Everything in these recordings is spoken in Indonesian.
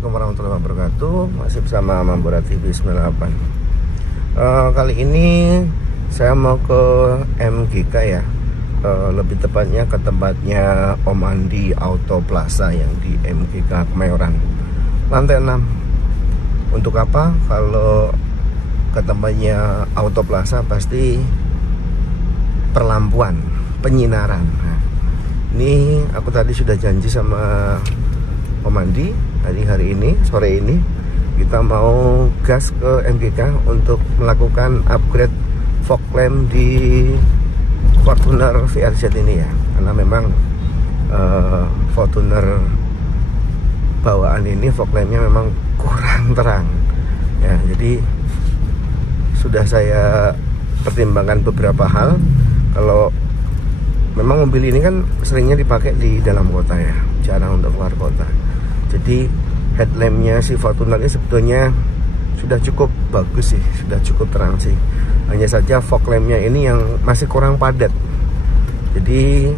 Assalamualaikum warahmatullahi wabarakatuh. Masih bersama Mambora TV 98. Kali ini saya mau ke MGK ya, lebih tepatnya ke tempatnya Om Andi Auto Plaza yang di MGK Kemayoran lantai 6. Untuk apa? Kalau ke tempatnya Auto Plaza pasti perlampuan, penyinaran. Nah, ini aku tadi sudah janji sama Om Andi, hari ini, sore ini kita mau gas ke MGK untuk melakukan upgrade fog lamp di Fortuner VRZ ini ya. Karena memang Fortuner bawaan ini fog lampnya memang kurang terang ya. Jadi sudah saya pertimbangkan beberapa hal. Kalau memang mobil ini kan seringnya dipakai di dalam kota ya, jarang untuk keluar kota. Jadi headlampnya si Fortuner ini sebetulnya sudah cukup bagus sih, sudah cukup terang sih. Hanya saja fog lampnya ini yang masih kurang padat. Jadi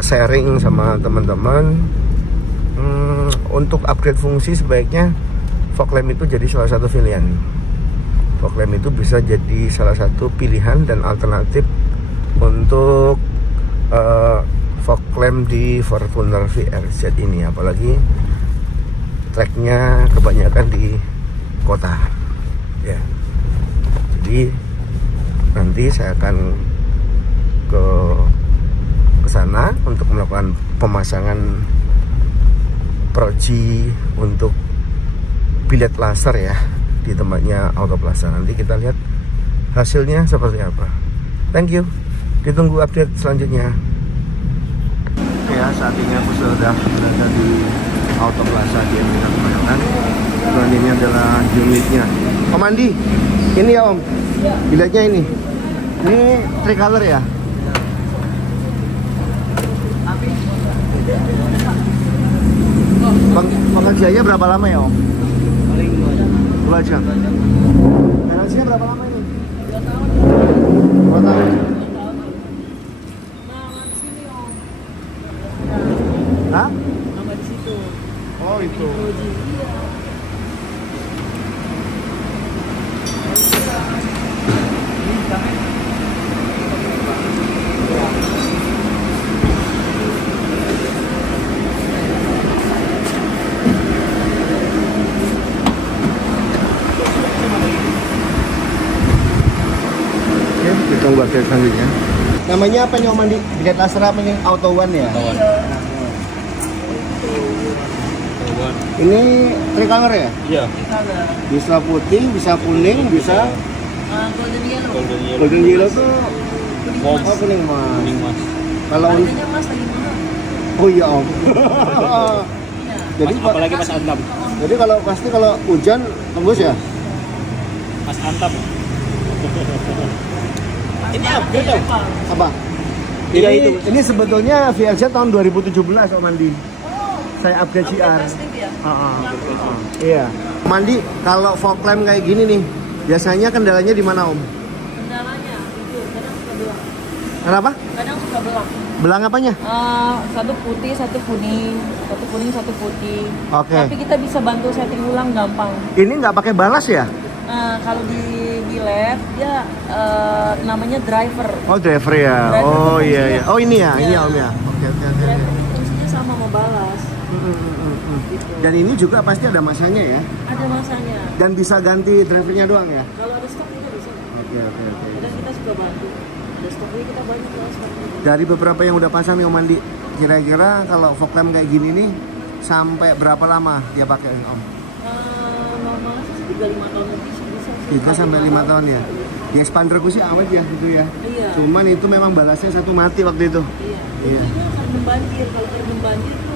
sharing sama teman-teman, untuk upgrade fungsi sebaiknya fog lamp itu jadi salah satu pilihan. Fog lamp itu bisa jadi salah satu pilihan dan alternatif untuk fog lamp di Fortuner VRZ ini, apalagi tracknya kebanyakan di kota ya. Jadi nanti saya akan ke sana untuk melakukan pemasangan proji untuk bilet laser ya di tempatnya Auto Plaza. Nanti kita lihat hasilnya seperti apa. Thank you, ditunggu update selanjutnya ya. Saat ini aku sudah berada di Auto Plaza di MGK Kemayoran. Dan ini adalah unitnya Om Andi. Ini ya Om, biletnya ini tricolor ya. Pengajiannya berapa lama ya Om? Paling 2 jam. Garansinya berapa lama ini? 2 tahun. 2 tahun. Hah? Nama di situ. Oh itu. Oke, kita tunggu update selanjutnya. Namanya apa nih Om Andi? Bilet laser apa nih? Auto One ya? Ini tricolor ya? Iya. Bisa putih, bisa kuning, bisa Golden yellow. golden yellow tuh Oh, kuning mas. kuning mas. Kalau Harganya mas lagi mahal. oh iya Om. Jadi Apalagi pas Antam. jadi kalau pasti kalau hujan tembus ya? Pas Antam. Ini upgrade dong. Apa? Iya, itu. Ini sebetulnya VRZ tahun 2017 Om Andi. Saya upgrade CR. Iya. Om Andi, kalau fog lamp kayak gini nih, biasanya kendalanya di mana Om? Kendalanya itu kadang suka belang. Kenapa? Kadang suka belang. Belang apanya? Satu putih, satu kuning, satu putih. Oke. Tapi kita bisa bantu setting ulang gampang. Ini nggak pakai balas ya? Kalau di bilet dia namanya driver. Oh driver ya. Driver Oh fungsinya. iya iya. Oh ini ya, ini ya Iya. Om ya. Oke. Driver fungsinya sama mau balas. Gitu. Dan ini juga pasti ada masanya ya. Ada masanya. Dan bisa ganti drivernya doang ya. Kalau ada stok kita bisa. Oke. Kadang kita suka bantu. Ada stoknya kita banyak lah stoknya. Dari beberapa yang udah pasang nih Om Andi, kira-kira kalau fog lamp kayak gini nih sampai berapa lama dia pakai Om? Normal sih 3-5 tahun lebih sih bisa. 3 sampai 5 tahun ya. Di expanderku sih awet ya gitu ya. Iya. Cuman itu memang balasnya satu mati waktu itu. Iya. Itu karena banjir. Kalau karena banjir tuh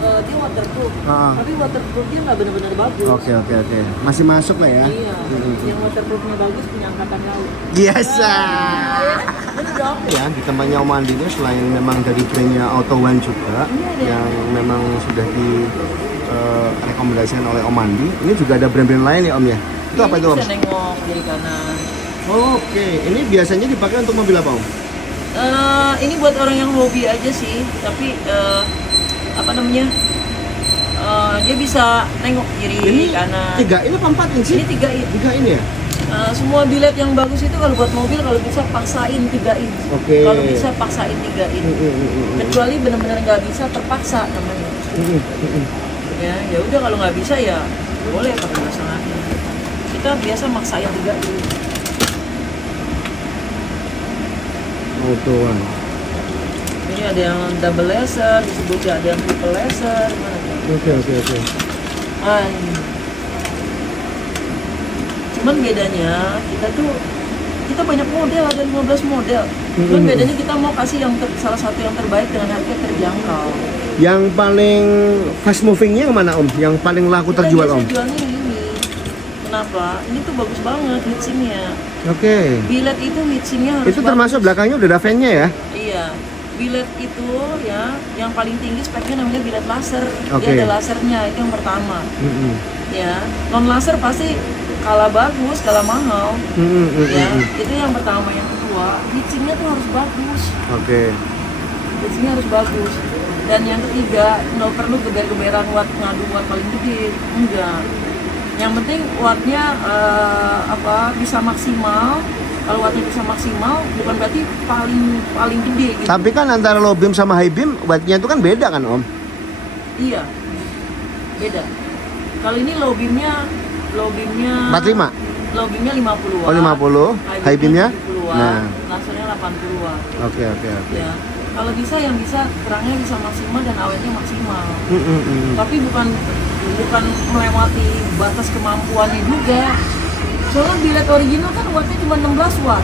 dia waterproof. Tapi waterproofnya nggak benar-benar bagus. Oke. Masih masuk lah ya. Iya. Yang waterproofnya bagus punya angkatan laut. Biasa. Bener dong. Ya, di tempatnya Om Andi ini selain memang dari brandnya Auto One juga yang memang sudah direkomendasikan oleh Om Andi, ini juga ada brand-brand lain ya Om ya? Itu apa itu Om? Bisa nengok kiri kanan. Oke, ini biasanya dipakai untuk mobil apa Om? Ini buat orang yang hobi aja sih, tapi apa namanya? dia bisa nengok kiri Ini kanan. 3 ini apa 4 ini sih? Ini 3 in. 3 ini ya? Semua bilet yang bagus itu kalau buat mobil kalau bisa paksain 3 in. Oke. Kalau bisa paksain 3 in. Kecuali benar-benar nggak bisa terpaksa namanya. Ya udah kalau nggak bisa ya boleh pakai pasangan. Kita biasa maksain 3 in. Auto. Ini ada yang double laser, disebutnya ada yang triple laser, gimana? Oke. Cuman bedanya kita banyak model, ada 15 model. Cuman bedanya kita mau kasih salah satu yang terbaik dengan harga terjangkau. Yang paling fast movingnya yang mana Om? Yang paling laku terjual Om? Kita jualnya ini. Kenapa? Ini tuh bagus banget heatsinknya. Oke. Bilet itu heatsinknya harus Itu termasuk bagus. belakangnya udah ada fan-nya ya? Iya. Bilet itu ya, yang paling tinggi speknya namanya bilet laser. Oke. Dia ada lasernya, itu yang pertama. Ya, non laser pasti kalah bagus, kalah mahal. Ya, itu yang pertama. Yang kedua, heatsinknya tuh harus bagus. Oke. Heatsinknya harus bagus. Dan yang ketiga, nggak perlu geber-geberan watt ngadu watt paling gede, enggak. Yang penting wattnya bisa maksimal. Kalau wattnya bisa maksimal, bukan berarti paling gede. Gitu. Tapi kan antara low beam sama high beam wattnya itu kan beda kan Om? Iya, beda. Kalau ini low beamnya 45? Low beamnya 50 Oh 50, high beamnya? 70-an, Nah. lasernya 80-an. Oke. Ya, kalau bisa yang bisa terangnya bisa maksimal dan awetnya maksimal. Tapi bukan melewati batas kemampuannya juga. Soalnya bilet original kan wattnya cuma 16 watt.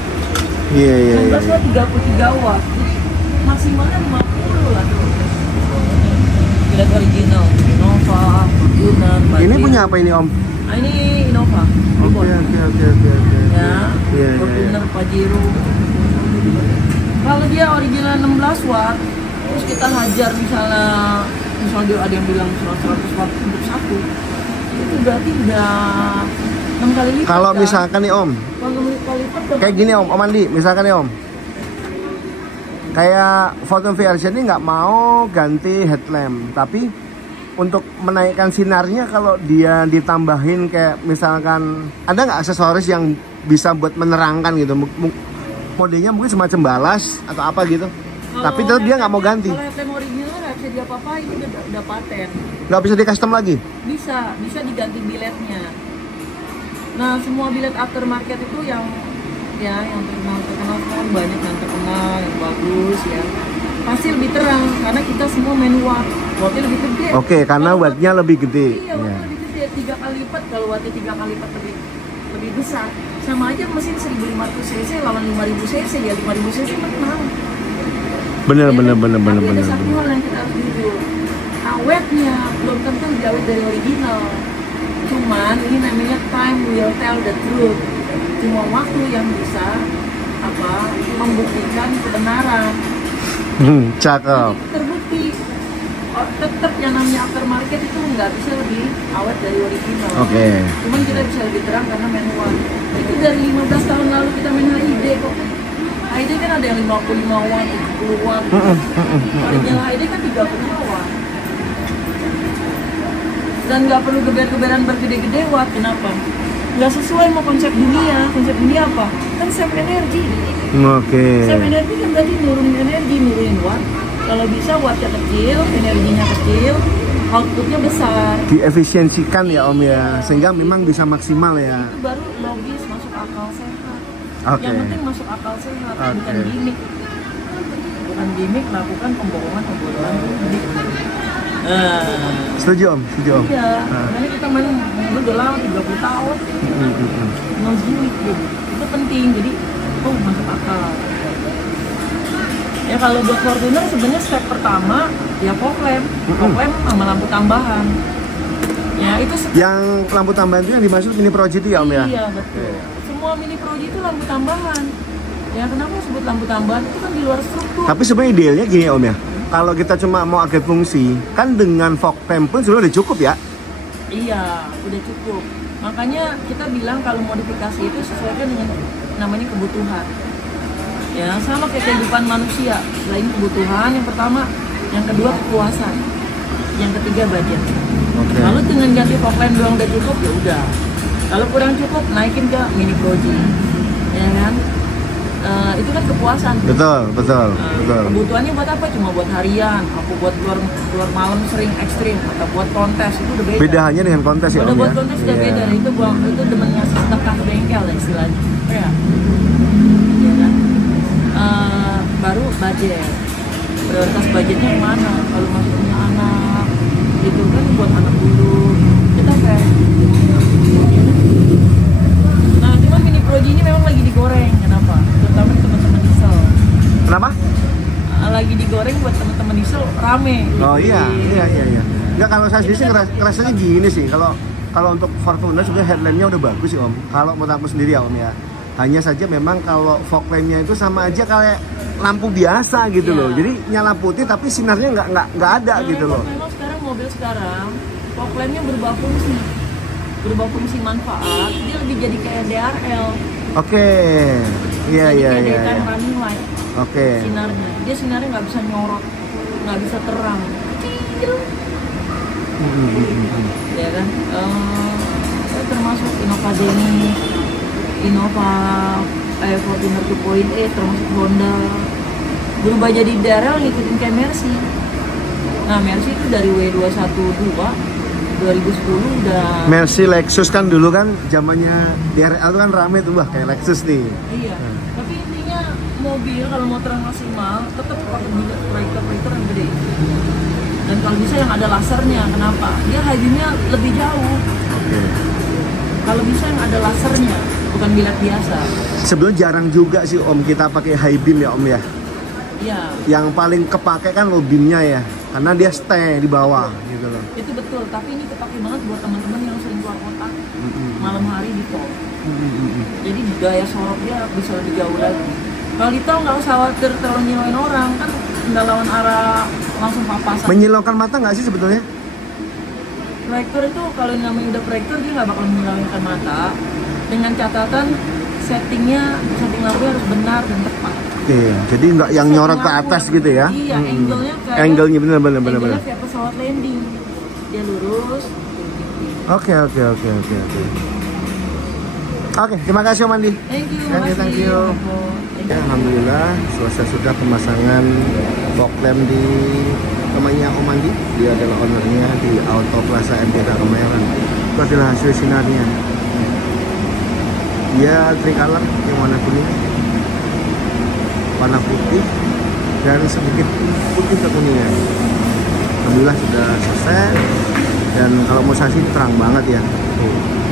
Iya. 16 watt 33 watt. Jadi maksimalnya 50 lah. Bilet original, Innova, Fortuner, Ini punya apa ini Om? ini Innova. Oke. Ya, Iya. Fortuner, Pajero. Kalau dia original 16 watt, terus kita hajar misalnya dia ada yang bilang 100 watt untuk satu, itu berarti udah 6 kali lipat. Kalau kan? misalkan nih Om, Kalau 6 kali lipat kayak gini Om Andi, misalkan nih Om, kayak Fortune VRZ ini nggak mau ganti headlamp, tapi untuk menaikkan sinarnya kalau dia ditambahin kayak misalkan ada nggak aksesoris yang bisa buat menerangkan gitu, modelnya mungkin semacam balas atau apa gitu, tapi tetap dia nggak mau ganti. Kalau headlamp original nggak bisa diapa-apain, itu udah paten. Nggak bisa di custom lagi? Bisa diganti biletnya. Nah, semua bilet aftermarket itu yang terkenal kan banyak yang terkenal, yang bagus ya. Pasti lebih terang karena kita semua main watt. Wattnya lebih gede. Oke, karena wattnya lebih gede. Iya, wattnya lebih gede, 3 kali lipat. Kalau wattnya 3 kali lipat lebih besar. Sama aja mesin 1500 cc lawan 5000 cc ya, 5000 cc menang. Bener. Tapi ada satu hal yang kita harus jujur. Awetnya belum tentu lebih awet dari original. Cuman ini namanya time will tell the truth. Cuma waktu yang bisa membuktikan kebenaran. Cakep. Jadi terbukti. Tetap yang namanya aftermarket itu nggak bisa lebih awet dari original. Oke. Cuman kita bisa lebih terang karena manual. Itu dari 15 tahun lalu kita main HID kok. HID kan ada yang 55 watt, 70 watt. Original HID kan 35 watt. Dan nggak perlu geber-geberan bergede-gede watt. Kenapa? Nggak sesuai sama konsep dunia. Konsep dunia apa? Kan save energi. Oke. Save energi kan berarti nurunin watt. Kalau bisa wattnya kecil, energinya kecil, outputnya besar. Diefisiensikan ya Om ya, sehingga memang bisa maksimal ya. Itu baru logis, masuk akal sehat. Oke. Yang penting masuk akal sehat, Oke. bukan gimmick. Bukan gimmick, melakukan pembohongan. Setuju Om, setuju Om. Iya, karena kita main mobil udah lama, 30 tahun. No gimmick gitu. Itu penting, jadi masuk akal. Ya kalau buat Fortuner sebenarnya step pertama ya fog lamp sama lampu tambahan. Ya itu yang lampu tambahan itu yang dimaksud Mini Proji itu ya Om ya? Iya betul. Semua Mini Proji itu lampu tambahan. Ya kenapa sebut lampu tambahan? Itu kan di luar struktur. Tapi sebenarnya idealnya gini Om ya, kalau kita cuma mau upgrade fungsi, kan dengan fog lamp pun sudah cukup ya? Iya, udah cukup. Makanya kita bilang kalau modifikasi itu sesuaikan dengan namanya kebutuhan. Ya sama kayak kehidupan manusia. Selain kebutuhan yang pertama, yang kedua kepuasan, yang ketiga budget. Oke. Lalu dengan ganti fog lamp doang udah cukup, ya udah. Kalau kurang cukup, naikin ke Mini Pro G, ya kan? Itu kan kepuasan. Betul. Kebutuhannya buat apa? Cuma buat harian, aku buat keluar malam sering ekstrim, atau buat kontes itu udah beda. Beda hanya dengan kontes ya Udah Om buat ya. kontes udah Iya. beda. Itu demennya sedekah bengkel ya istilahnya. Ya. Ya kan? Baru budget. Prioritas budgetnya kemana? Kalau masih punya anak, itu kan buat anak dulu. Kita kayak. Nah, cuma Mini Pro G ini memang lagi digoreng. Kenapa? Terutama teman-teman diesel. Kenapa? Lagi digoreng buat teman-teman diesel rame. Oh gitu. iya. Enggak, kalau saya sendiri sih ngerasanya gini sih. Kalau untuk Fortuner sebenarnya headlampnya udah bagus sih Om. Kalau menurut aku sendiri ya Om ya. Hanya saja memang kalau fog lampnya itu sama aja kayak lampu biasa gitu Iya. loh. Jadi nyala putih tapi sinarnya nggak ada gitu loh. Memang sekarang mobil sekarang fog lampnya berubah fungsi manfaat, dia lebih jadi kayak DRL. Oke. Iya. Daytime running light. Oke. Sinarnya nggak bisa nyorot, nggak bisa terang. Ya kan? Termasuk Innova Deniz, Innova Fortuner 2.8, termasuk Honda berubah jadi DRL ngikutin kayak Mercy. Nah, Mercy itu dari W212 2010 udah. Mercy Lexus kan dulu kan zamannya DRL itu kan rame tuh Mbak, kayak Lexus nih. Iya. Tapi intinya mobil kalau mau terang maksimal tetap pakai proyektor yang gede. Dan kalau bisa yang ada lasernya, kenapa? Dia high-beamnya lebih jauh. Oke. Kalau bisa yang ada lasernya, bukan bilat biasa. Sebenarnya jarang juga sih Om kita pakai high beam ya Om ya. Iya. Yang paling kepake kan low beamnya ya, karena dia stay di bawah gitu loh. Itu betul, tapi ini kepake banget buat teman-teman yang sering keluar kota malam hari di tol. Jadi gaya sorot dia bisa lebih jauh lagi. Kalau di tol nggak usah khawatir terlalu nyilauin orang, kan tinggal lawan arah langsung papasan. Menyilaukan mata nggak sih sebetulnya? Proyektor itu kalau yang namanya udah proyektor dia nggak bakal menyilaukan mata, dengan catatan setting lampunya harus benar dan tepat. Oke, jadi nggak yang nyorot ke atas gitu ya? Iya, angle-nya kayak Angle-nya benar. angle-nya kayak pesawat landing. Dia lurus. Oke. Oke, terima kasih Om Andi. Thank you. Thank you. Ya, alhamdulillah selesai sudah pemasangan fog lamp di rumahnya Om Andi. Dia adalah ownernya di Auto Plaza MPK Kemayoran. Itu adalah hasil sinarnya. Dia tricolor yang warna kuning, warna putih, dan sedikit putih kekuningan. Alhamdulillah sudah selesai. Dan kalau mau saksi terang banget ya.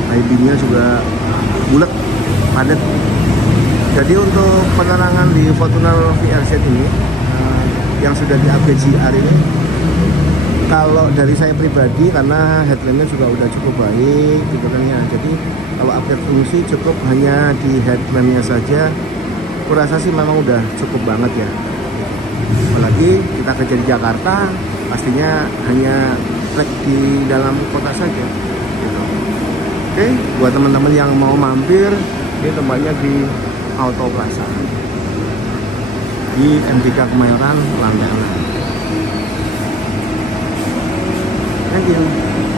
High beamnya juga bulat, padat. Jadi untuk penerangan di Fortuner VRZ ini yang sudah di upgrade GR ini, kalau dari saya pribadi karena headlampnya juga udah cukup baik gitu kan ya. Jadi kalau upgrade fungsi cukup hanya di headlampnya saja, kurasa sih memang udah cukup banget ya. Apalagi kita kerja di Jakarta, pastinya hanya trek di dalam kota saja gitu. Oke, buat teman-teman yang mau mampir, ini tempatnya di Auto Plaza di MPK Kemayoran lantai 6. Thank you.